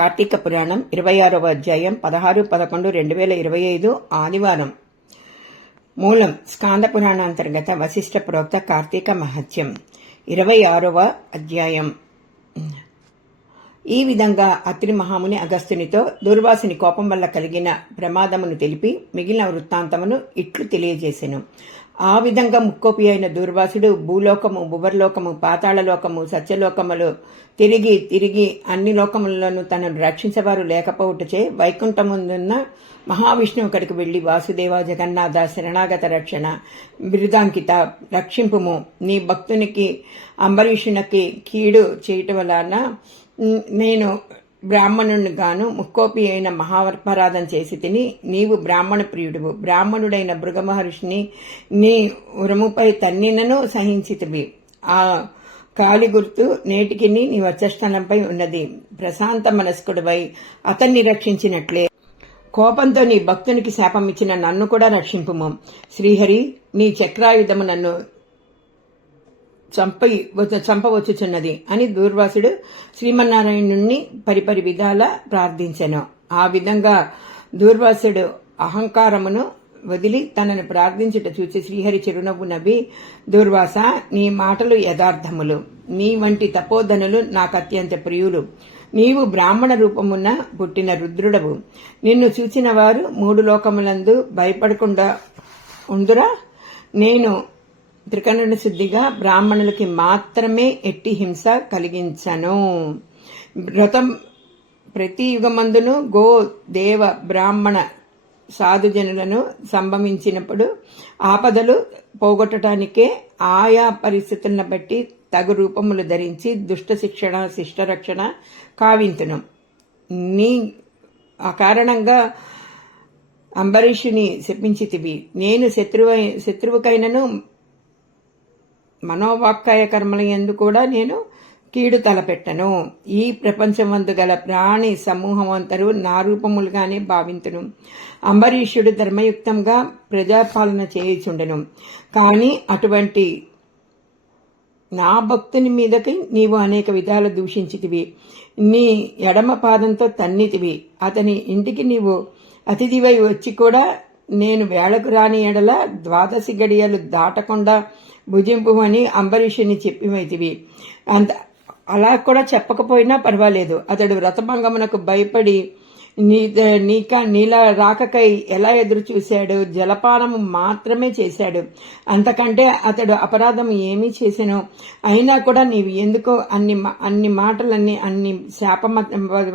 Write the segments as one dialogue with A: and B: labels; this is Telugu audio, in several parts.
A: కార్తీక పురాణం ఇరవై ఆరవ అధ్యాయం పదహారు పదకొండు రెండు వేల ఇరవై ఐదు ఆదివారం. మూలం స్కాంద పురాణాంతర్గత వశిష్ఠ ప్రోక్త కార్తీక మహత్యం. ఇరవై ఆరవ అధ్యాయం. ఈ విధంగా అత్రి మహాముని అగస్త్యునితో దుర్వాసుని కోపం వల్ల కలిగిన ప్రమాదమును తెలిపి మిగిలిన వృత్తాంతమును ఇట్లు తెలియజేసెను. ఆ విధంగా ముక్కోపి అయిన దూర్వాసుడు భూలోకము భువర్లోకము పాతాళలోకము సత్యలోకములు తిరిగి తిరిగి అన్ని లోకములను తనను రక్షించేవారు లేకపోవుటచే వైకుంఠముందున్న మహావిష్ణువు అక్కడికి వెళ్ళి వాసుదేవ జగన్నాథ శరణాగత రక్షణ బిరుదాంకిత రక్షింపుము. నీ భక్తునికి అంబరీషునికి కీడు చేయటం వలన నేను బ్రాహ్మణుని గాను ముక్కోపి అయిన మహాపరాధం చేసి తిని నీవు బ్రాహ్మణ ప్రియుడువు. బ్రాహ్మణుడైన మహర్షిని నీ ఉరముపై తన్నినను సహించితివి. ఆ కాలి గుర్తు నేటికి నీ వచ్చస్థలంపై ఉన్నది. ప్రశాంత మనస్కుడివై అతన్ని రక్షించినట్లే. కోపంతో నీ భక్తునికి శాపం ఇచ్చిన నన్ను కూడా రక్షింపుము. శ్రీహరి నీ చక్రాయుధము నన్ను చంప చంపవచ్చుచున్నది అని దూర్వాసుడు శ్రీమన్నారాయణుణ్ణి పరిపరి విధాల ప్రార్థించెను. ఆ విధంగా దూర్వాసుడు అహంకారమును వదిలి తనను ప్రార్థించుట చూచి శ్రీహరి చిరునవ్వు నవ్వి దూర్వాస నీ మాటలు యథార్థములు. నీ వంటి తపోధనులు నాకు అత్యంత ప్రియులు. నీవు బ్రాహ్మణ రూపమున్న పుట్టిన రుద్రుడవు. నిన్ను చూచిన వారు మూడు లోకములందు భయపడకుండా ఉందురా నేను త్రికరణ శుద్ధిగా బ్రాహ్మణులకి మాత్రమే ఎట్టి హింస కలిగించను. వ్రతం ప్రతి యుగమందును గో దేవ బ్రాహ్మణ సాధుజనులను సంభవించినప్పుడు ఆపదలు పోగొట్టడానికే ఆయా పరిస్థితులను బట్టి తగు రూపములు ధరించి దుష్ట శిక్షణ శిష్టరక్షణ కావింతును. నీ ఆ కారణంగా అంబరీషుని శపించితివి. నేను శత్రువు శత్రువుకైనను మనోవాక్కాయ కర్మల ఎందు కూడా నేను కీడు తలపెట్టను. ఈ ప్రపంచమందు గల ప్రాణి సమూహమంతరు నా రూపములుగానే భావింతును. అంబరీషుడు ధర్మయుక్తంగా ప్రజాపాలన చేయుచుండెను. కానీ అటువంటి నా భక్తుని మీదకి నీవు అనేక విధాలు దూషించితివి. నీ ఎడమ పాదంతో తన్నితివి. అతని ఇంటికి నీవు అతిథివై వచ్చి కూడా నేను వేళకు రాని ఎడల ద్వాదశి గడియలు దాటకుండా భుజింపు అని అంబరీషుని చెప్పిమైతివి అంత అలా కూడా చెప్పకపోయినా పర్వాలేదు. అతడు వ్రతభంగమునకు భయపడి నీ నీక నీల రాకకై ఎలా ఎదురు చూశాడు? జలపానము మాత్రమే చేశాడు. అంతకంటే అతడు అపరాధం ఏమీ చేసాను. అయినా కూడా నీవు ఎందుకో అన్ని అన్ని మాటలన్నీ అన్ని శాప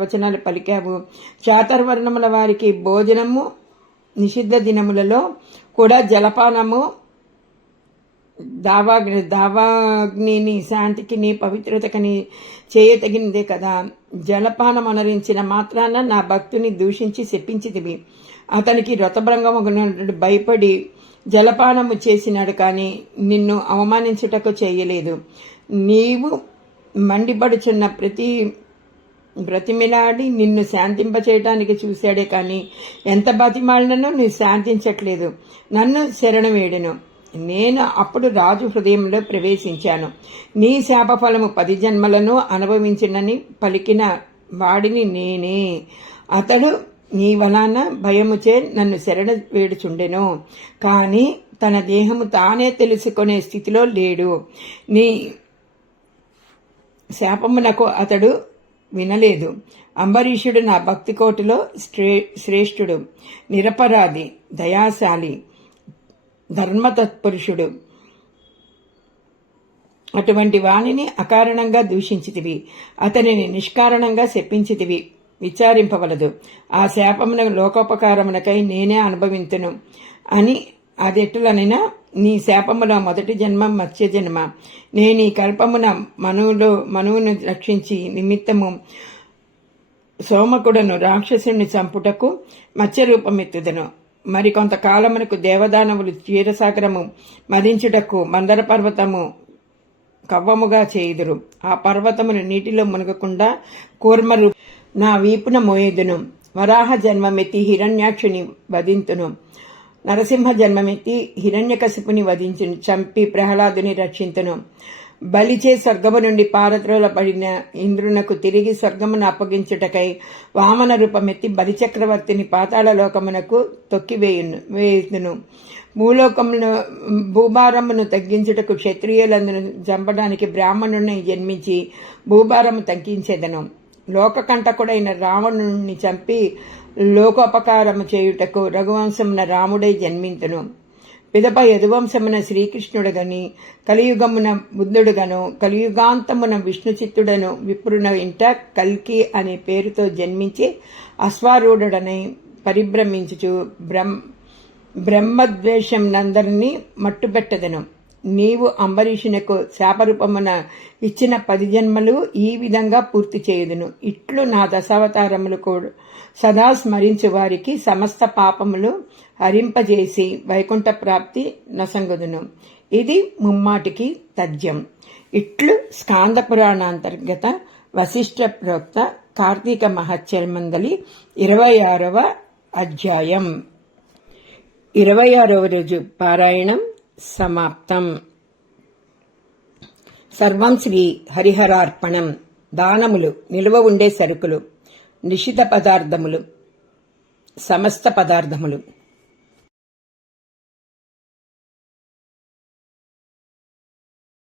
A: వచనాలు పలికావు. చాతర్వర్ణముల వారికి భోజనము నిషిద్ధ దినములలో కూడా జలపానము దావాగ్ని దావాగ్నిని శాంతికిని పవిత్రతకని చేయతగినదే కదా. జలపానం అనరించిన మాత్రాన నా భక్తుని దూషించి శప్పించితివి అతనికి రథభ్రంగము భయపడి జలపానము చేసినాడు కానీ నిన్ను అవమానించుటకు చేయలేదు. నీవు మండిపడుచున్న ప్రతి బ్రతిమిలాడి నిన్ను శాంతింపచేయటానికి చూశాడే కానీ ఎంత బతిమాలినో నువ్వు శాంతించట్లేదు. నన్ను శరణ వేడెను నేను అప్పుడు రాజు హృదయంలో ప్రవేశించాను. నీ శాపఫలము పది జన్మలను అనుభవించినని పలికిన వాడిని నేనే. అతడు నీ వలన భయముచే నన్ను శరణ వేడుచుండెను. కానీ తన దేహము తానే తెలుసుకునే స్థితిలో లేడు. నీ శాపమునకు అతడు వినలేదు. అంబరీషుడు నా భక్తి కోటిలో శ్రేష్ఠుడు నిరపరాధి దయాశాలి. ధర్మతత్పురుషుడు. అటువంటి వాణిని అకారణంగా దూషించితివి. అతనిని నిష్కారణంగా శప్పించితివి విచారింపవలదు. ఆ శాపమున లోకోపకారమునకై నేనే అనుభవింతును. అని అదెట్టులనినా నీ శాపమున మొదటి జన్మ మత్స్య జన్మ. నేను ఈ కల్పమున మనువులో మనువును రక్షించి నిమిత్తము సోమకుడను రాక్షసుని చంపుటకు మత్స్య మరికొంతకాలమునకు దేవదానవులు క్షీరసాగరము మదించుటకు మందర పర్వతము కవ్వముగా చేయుదురు. ఆ పర్వతమును నీటిలో మునగకుండా కూర్మరు నా వీపున మోయేదును. వరాహ జన్మమెత్తి హిరణ్యాక్షుని వధింతును. నరసింహ జన్మమెత్తి హిరణ్యకశిపుని వధించును. చంపి ప్రహ్లాదుని రక్షింతును. బలిచే స్వర్గము నుండి పారద్రోల పడిన ఇంద్రునకు తిరిగి స్వర్గమును అప్పగించుటకై వామన రూపమెత్తి బలిచక్రవర్తిని పాతాళ లోకమునకు తొక్కివేయును వేయును భూలోకమును భూభారమును తగ్గించుటకు క్షత్రియులందును చంపడానికి బ్రాహ్మణుని జన్మించి భూభారము తగ్గించేదను. లోకకంటకుడైన రావణుని చంపి లోకోపకారము చేయుటకు రఘువంశమున రాముడై జన్మింతును. పిదప యదువంశమున శ్రీకృష్ణుడుగని కలియుగమున బుద్ధుడుగను కలియుగాంతమున విష్ణుచిత్తుడను విప్రున ఇంట కల్కి అనే పేరుతో జన్మించి అశ్వారూఢుడనై పరిభ్రమించుచు బ్రహ్మ బ్రహ్మద్వేషం నందరినీ మట్టుబెట్టదను నీవు అంబరీషునకు శాపరూపమున ఇచ్చిన పది జన్మలు ఈ విధంగా పూర్తి చేయుదును. ఇట్లు నా దశావతారములు కూడా సదా స్మరించు వారికి సమస్త పాపములు హరింపజేసి వైకుంఠ ప్రాప్తి నసంగుదును. ఇది ముమ్మాటికి తథ్యం. ఇట్లు స్కాంద పురాణాంతర్గత వశిష్ఠ ప్రోక్త కార్తీక మహత్యమందలి ఇరవై ఆరవ అధ్యాయం. ఇరవై ఆరవ రోజు పారాయణం. సమాప్తం. సర్వం శ్రీ హరిహరార్పణం. దానములు నిలువ ఉండే సరుకులు నిషిత పదార్థములు సమస్త పదార్థములు.